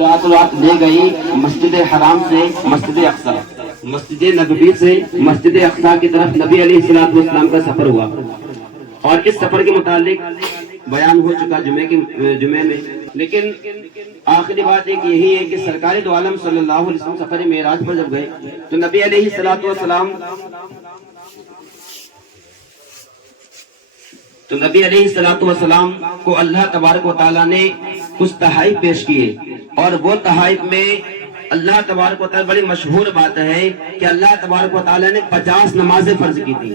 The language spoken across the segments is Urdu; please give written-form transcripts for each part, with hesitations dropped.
رات لے گئی مسجد حرام سے مسجد اقصی، مسجد نبوی سے مسجد اقصی کی طرف نبی علیہ الصلوۃ والسلام کا سفر ہوا، اور اس سفر کے متعلق بیان ہو چکا جمعے میں، لیکن آخری بات ایک یہی ہے کہ سرکار دو عالم صلی اللہ علیہ وسلم سفر معراج پر جب گئے تو نبی علیہ الصلوۃ والسلام کو اللہ تبارک و تعالیٰ نے کچھ تحائف پیش کیے، اور وہ تحائف میں اللہ تبارک و تعالیٰ بڑی مشہور بات ہے کہ اللہ تبارک و تعالیٰ نے 50 نمازیں فرض کی تھی۔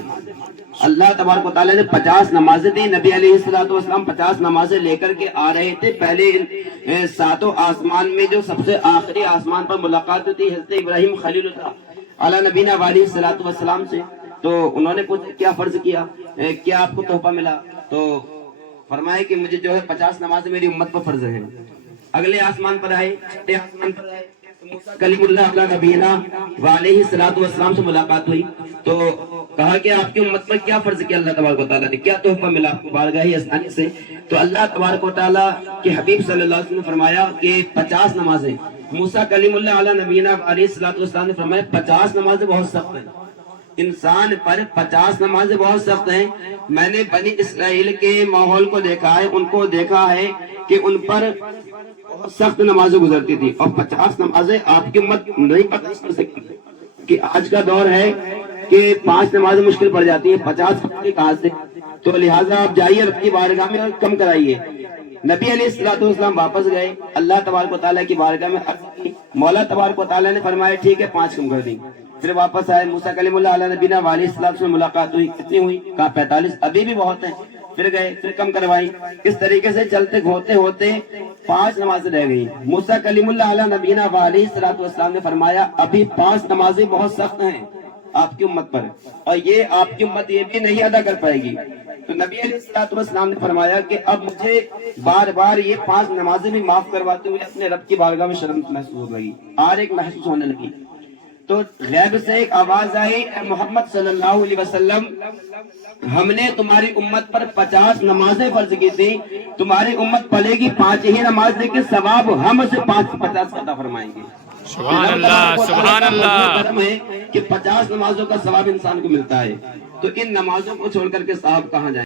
اللہ تبارک و تعالیٰ نے 50 نمازیں دی۔ نبی علیہ السلام 50 نمازیں لے کر کے آ رہے تھے۔ پہلے 7 آسمان میں جو سب سے آخری آسمان پر ملاقات تھی حضرت ابراہیم خلیل اللہ علی نبینا علیہ السلام سے، تو انہوں نے پوچھا کیا فرض کیا، کیا آپ کو تحفہ ملا؟ تو فرمایا کہ مجھے جو ہے 50 نمازیں میری امت پر فرض ہیں۔ اگلے آسمان پر آئے، کلیم اللہ علیہ نبینا علیہ السلام سے ملاقات ہوئی، تو کہا کہ آپ کی امت پر کیا فرض کیا اللہ تبارک و تعالیٰ نے، کیا تحفہ ملا آپ کو بارگاہ اسانی سے؟ تو اللہ تبارک و تعالیٰ کے حبیب صلی اللہ علیہ وسلم نے فرمایا کہ 50 نمازیں۔ موسیٰ کلیم اللہ علیہ نبینا علیہ السلام نے فرمایا 50 نمازیں بہت سخت ہیں، انسان پر 50 نمازیں بہت سخت ہیں۔ میں نے بنی اسرائیل کے ماحول کو دیکھا ہے، ان کو دیکھا ہے کہ ان پر بہت سخت نمازیں گزرتی تھی، اور 50 نمازیں آپ کی امت نہیں برداشت کر سکتی، کہ آج کا دور ہے کہ 5 نمازیں مشکل پڑ جاتی ہیں، 50 کہاں سے؟ تو لہٰذا آپ جائیے رب کی بارگاہ میں کم کرائیے۔ نبی علیہ السلام واپس گئے، اللہ تبارک و تعالیٰ کی بارگاہ میں مولا تبارک و تعالیٰ نے فرمایا ٹھیک ہے 5 کم کر دیں۔ پھر واپس آئے، موسیٰ کلیم اللہ علیہ نبینا علیہ السلام سے ملاقات ہوئی، کتنی ہوئی؟ کہا 45، ابھی بھی بہت ہیں۔ پھر گئے، پھر کم کروائی۔ اس طریقے سے چلتے ہوتے ہوتے 5 نمازیں رہ گئی۔ موسیٰ کلیم اللہ علیہ نبینا علیہ السلام نے فرمایا ابھی 5 نمازیں بہت سخت ہیں آپ کی امت پر، اور یہ آپ کی امت یہ بھی نہیں ادا کر پائے گی۔ تو نبی علیہ السلام نے فرمایا کہ اب مجھے بار بار یہ 5 نمازیں بھی معاف کرواتے ہوئے اپنے رب کی بارگاہ میں شرم محسوس ہونے لگی، آر ایک محسوس ہونے لگی۔ تو غیب سے ایک آواز آئی، اے محمد صلی اللہ علیہ وسلم، ہم نے تمہاری امت پر 50 نمازیں فرض کی تھی، تمہاری امت پڑھے گی 5 ہی نماز، لیکن ثواب ہم اسے 50 عطا فرمائیں گے۔ سبحان اللہ، سبحان اللہ۔ کرم ہے کہ 50 نمازوں کا ثواب انسان کو ملتا ہے، تو ان نمازوں کو چھوڑ کر کے صاحب کہاں جائیں؟